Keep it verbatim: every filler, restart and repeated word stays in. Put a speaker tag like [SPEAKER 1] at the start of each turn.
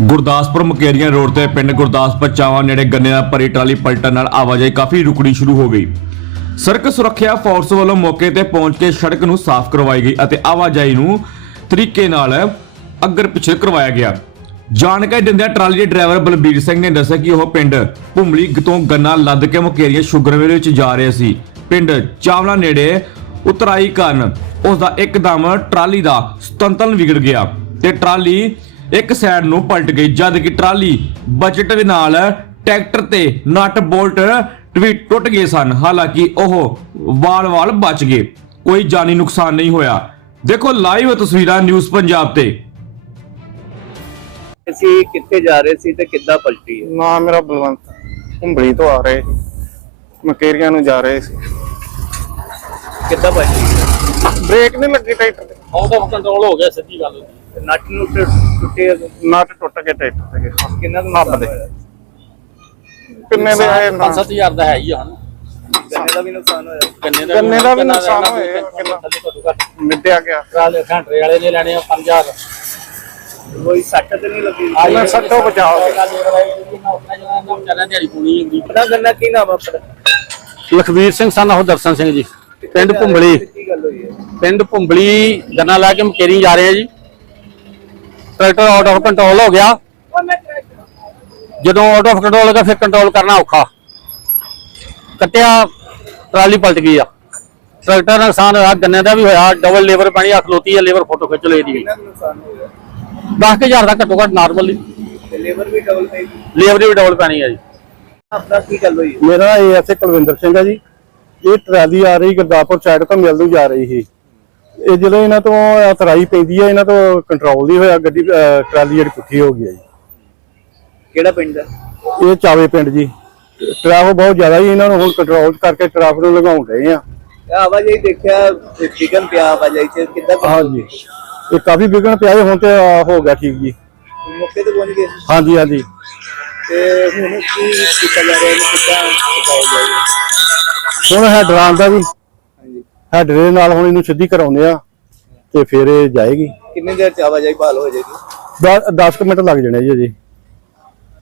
[SPEAKER 1] Gurdaspur Mukerian road ਤੇ ਪਿੰਡ ਗੁਰਦਾਸਪੁਰ ਚਾਵਾ ਨੇੜੇ ਗੰਨੇ ਦਾ ਭਰੀ ਟਰਾਲੀ ਪਲਟਣ ਨਾਲ ਆਵਾਜਾਈ ਕਾਫੀ ਰੁਕਣੀ ਸ਼ੁਰੂ ਹੋ ਗਈ। ਸੜਕ ਸੁਰੱਖਿਆ ਫੋਰਸ ਵੱਲੋਂ ਮੌਕੇ ਤੇ ਪਹੁੰਚ ਕੇ ਸੜਕ ਨੂੰ ਸਾਫ਼ ਕਰਵਾਈ ਗਈ ਅਤੇ ਆਵਾਜਾਈ ਨੂੰ ਤਰੀਕੇ ਨਾਲ ਅੱਗਰ ਪਿੱਛੇ ਕਰਵਾਇਆ ਗਿਆ। ਜਾਣਕਾਰੀ ਦਿੰਦਿਆਂ ਟਰਾਲੀ ਦੇ ਡਰਾਈਵਰ ਬਲਬੀਰ ਸਿੰਘ ਨੇ ਦੱਸਿਆ ਕਿ ਉਹ ਪਿੰਡ ਭੁੰਮਲੀ ਤੋਂ ਗੰਨਾ ਲੱਦ ਕੇ ਮੁਕੇਰੀਆਂ ਸ਼ੂਗਰ ਮਿਲ ਵਿੱਚ ਜਾ ਰਹੇ ਸੀ। ਪਿੰਡ ਚਾਵਲਾ ਨੇੜੇ ਉਤਰਾਈ ਕਾਰਨ ਉਸ ਦਾ ਇੱਕਦਮ ਟਰਾਲੀ ਦਾ ਸੰਤੁਲਨ ਵਿਗੜ ਗਿਆ ਤੇ ਟਰਾਲੀ ਇੱਕ ਸਾਈਡ ਨੂੰ ਪਲਟ ਗਈ, ਜਦ ਕਿ ਟਰਾਲੀ ਬਜਟ ਦੇ ਨਾਲ ਟਰੈਕਟਰ ਤੇ ਨਟ ਬੋਲਟ ਵੀ ਟੁੱਟ ਗਏ ਸਨ। ਹਾਲਾਂਕਿ ਉਹ ਵਾਲ-ਵਾਲ ਬਚ ਗਏ, ਕੋਈ ਜਾਨੀ ਨੁਕਸਾਨ ਨਹੀਂ ਹੋਇਆ। ਦੇਖੋ ਲਾਈਵ ਤਸਵੀਰਾਂ ਨਿਊਜ਼ ਪੰਜਾਬ ਤੇ।
[SPEAKER 2] ਅਸੀਂ ਕਿੱਥੇ ਜਾ ਰਹੇ ਸੀ ਤੇ ਕਿੱਦਾਂ ਪਲਟੀ ਹੈ?
[SPEAKER 3] ਨਾ ਮੇਰਾ ਬਲਵੰਤ ਭੁੰਬਲੀ ਤੋਂ ਆ ਰਹੇ ਮਕੇਰੀਆਂ ਨੂੰ ਜਾ ਰਹੇ ਸੀ।
[SPEAKER 2] ਕਿੱਦਾਂ ਪਲਟੀ?
[SPEAKER 3] ਬ੍ਰੇਕ ਨਹੀਂ ਲੱਗੀ ਟਰੈਕਟਰ ਤੇ,
[SPEAKER 2] ਆਊਟ ਆਫ ਕੰਟਰੋਲ ਹੋ ਗਿਆ, ਸਿੱਧੀ ਗੱਲ ਹੋਈ। ਨਟ ਨੂੰ ਟੁੱਟੇ?
[SPEAKER 3] ਨਟ ਟੁੱਟ ਕੇ ਟਰੈਕਟਰ ਤੇ ਗਿਆ।
[SPEAKER 2] ਕਿੰਨਾ ਕੁ
[SPEAKER 3] ਨੱਬ
[SPEAKER 2] ਨੁਕਸਾਨ
[SPEAKER 3] ਦੇ
[SPEAKER 2] ਹੋਇਆ?
[SPEAKER 3] ਕਿੰਨੇ ਦੇ ਆਏ
[SPEAKER 4] ਪੰਜ ਸੱਤ ਹਜ਼ਾਰ ਦਾ ਹੈ ਹੀ ਆ।
[SPEAKER 2] ਗੰਨੇ ਦਾ ਵੀ ਨੁਕਸਾਨ ਹੋਇਆ?
[SPEAKER 3] ਗੰਨੇ ਦਾ ਵੀ ਨੁਕਸਾਨ ਹੋਇਆ। ਕਿੰਨਾ ਮਿੱਧਿਆ ਗਿਆ।
[SPEAKER 4] ਟਰਾਲੇ ਘੰਟੇ ਵਾਲੇ ਨੇ ਲੈਣੇ ਆ ਪੰਜ ਹਜ਼ਾਰ।
[SPEAKER 2] ਕੋਈ ਸੱਟ ਤੇ ਨਹੀਂ ਲੱਗੀ?
[SPEAKER 3] ਮੈਂ ਸੱਟੋਂ ਬਚਾਓ।
[SPEAKER 4] ਦਿਹਾੜੀ ਪੂਣੀ ਹੁੰਦੀ।
[SPEAKER 2] ਕਿੰਨਾ ਗੰਨਾ ਕੀ ਨਾਮ ਆਪਣਾ?
[SPEAKER 4] ਲਖਵੀਰ ਸਿੰਘ ਸਨ ਉਹ ਦਰਸ਼ਨ ਸਿੰਘ ਜੀ, ਪਿੰਡ ਭੁੰਬਲੀ।
[SPEAKER 2] ਕੀ ਗੱਲ ਹੋਈ ਹੈ?
[SPEAKER 4] ਪਿੰਡ ਭੁੰਬਲੀ ਗੰਨਾ ਲਾ ਕੇ ਮਕੇਰੀ ਜਾ ਰਹੇ ਆ ਜੀ। ਟਰੈਕਟਰ ਆਊਟ ਆਫ ਕੰਟਰੋਲ ਹੋ ਗਿਆ। ਜਦੋਂ ਆਊਟ ਆਫ ਕੰਟਰੋਲ ਹੋ ਗਿਆ ਫਿਰ ਕੰਟਰੋਲ ਕਰਨਾ ਔਖਾ, ਕੱਟਿਆ ਟਰਾਲੀ ਪਲਟ ਗਈ ਆ। ਟਰੈਕਟਰ ਦਾ ਨੁਕਸਾਨ ਹੋਇਆ, ਗੰਨੇ ਦਾ ਵੀ ਹੋਇਆ। ਡਬਲ ਲੇਬਰ ਪੈਣੀ, ਅੱਖ ਲੋਤੀ ਆ। ਲੇਬਰ ਫੋਟੋ ਖਿੱਚ ਲਈ ਦੀ।
[SPEAKER 2] ਕਿੰਨਾ ਕੁ ਨੁਕਸਾਨ ਹੋਇਆ?
[SPEAKER 4] ਦਸ ਕੁ ਹਜ਼ਾਰ ਦਾ ਘੱਟੋ ਘੱਟ ਨਾਰਮਲੀ।
[SPEAKER 2] ਤੇ ਲੇਬਰ ਵੀ ਡਬਲ ਪਈ?
[SPEAKER 4] ਲੇਬਰ ਵੀ ਡਬਲ ਪੈਣੀ ਆ ਜੀ।
[SPEAKER 2] ਆਪਣਾ ਕੀ ਗੱਲ ਹੋਈ?
[SPEAKER 3] ਮੇਰਾ ਇਹ ਐਸੇ ਕੁਲਵਿੰਦਰ ਸਿੰਘ ਆ ਜੀ। ਇਹ ਟਰਾਲੀ ਆ ਰਹੀ ਗੁਰਦਾਸਪੁਰ ਸਾਈਡ ਤੋਂ ਮਿਲ ਨੂੰ ਜਾ ਰਹੀ ਸੀ। ਇਹ ਜਦੋਂ ਇਹਨਾਂ ਤੋਂ ਤਰਾਈ ਪੈਂਦੀ ਹੈ, ਇਹਨਾਂ ਤੋਂ ਕੰਟਰੋਲ ਨਹੀਂ ਹੋਇਆ, ਗੱਡੀ ਟਰਾਲੀ ਜਿਹੜੀ ਪੁੱਠੀ ਹੋ ਗਈ ਹੈ ਜੀ।
[SPEAKER 2] ਕਿਹੜਾ ਪਿੰਡ ਹੈ?
[SPEAKER 3] ਇਹ ਚਾਵੇ ਪਿੰਡ ਜੀ। ਟ੍ਰੈਫਿਕ ਬਹੁਤ ਜ਼ਿਆਦਾ ਹੀ, ਇਹਨਾਂ ਨੂੰ ਹੁਣ ਕੰਟਰੋਲ ਕਰਕੇ ਟ੍ਰੈਫਿਕ ਨੂੰ ਲਗਾਉਣ ਰਹੇ ਆ।
[SPEAKER 2] ਆਵਾਜਾਈ ਦੇਖਿਆ ਵਿਗਨ ਪਿਆ ਆਵਾਜਾਈ ਚ ਕਿੱਦਾਂ?
[SPEAKER 3] ਹਾਂਜੀ, ਇਹ ਕਾਫੀ ਵਿਗੜ ਪਿਆ ਹੈ, ਹੁਣ ਤੇ ਹੋ ਗਿਆ ਠੀਕ ਜੀ।
[SPEAKER 2] ਮੌਕੇ ਤੇ ਪਹੁੰਚ ਗਏ?
[SPEAKER 3] ਹਾਂਜੀ ਹਾਂਜੀ।
[SPEAKER 2] ਤੇ ਹੁਣ ਕੀ ਕੀਤਾ ਜਾ ਰਿਹਾ ਹੈ? ਕਿੱਦਾਂ ਬਚਾਇਆ ਜਾਏਗਾ?
[SPEAKER 3] ਹੁਣ ਹੈਡਰਾਂ ਦਾ ਵੀ
[SPEAKER 2] ਹਾਂਜੀ।
[SPEAKER 3] ਹੈਡਰ ਦੇ ਨਾਲ ਹੁਣ ਇਹਨੂੰ ਸਿੱਧੀ ਕਰਾਉਂਦੇ ਆ ਤੇ ਫਿਰ ਇਹ ਜਾਏਗੀ।
[SPEAKER 2] ਕਿੰਨੇ ਦੇਰ ਚ ਆਵਾਜਾਈ ਬਹਾਲ ਹੋ ਜਾਏਗੀ?
[SPEAKER 3] ਦਸ ਕੁ ਮਿੰਟ ਲੱਗ ਜਾਣੇ ਜੀ ਜੀ।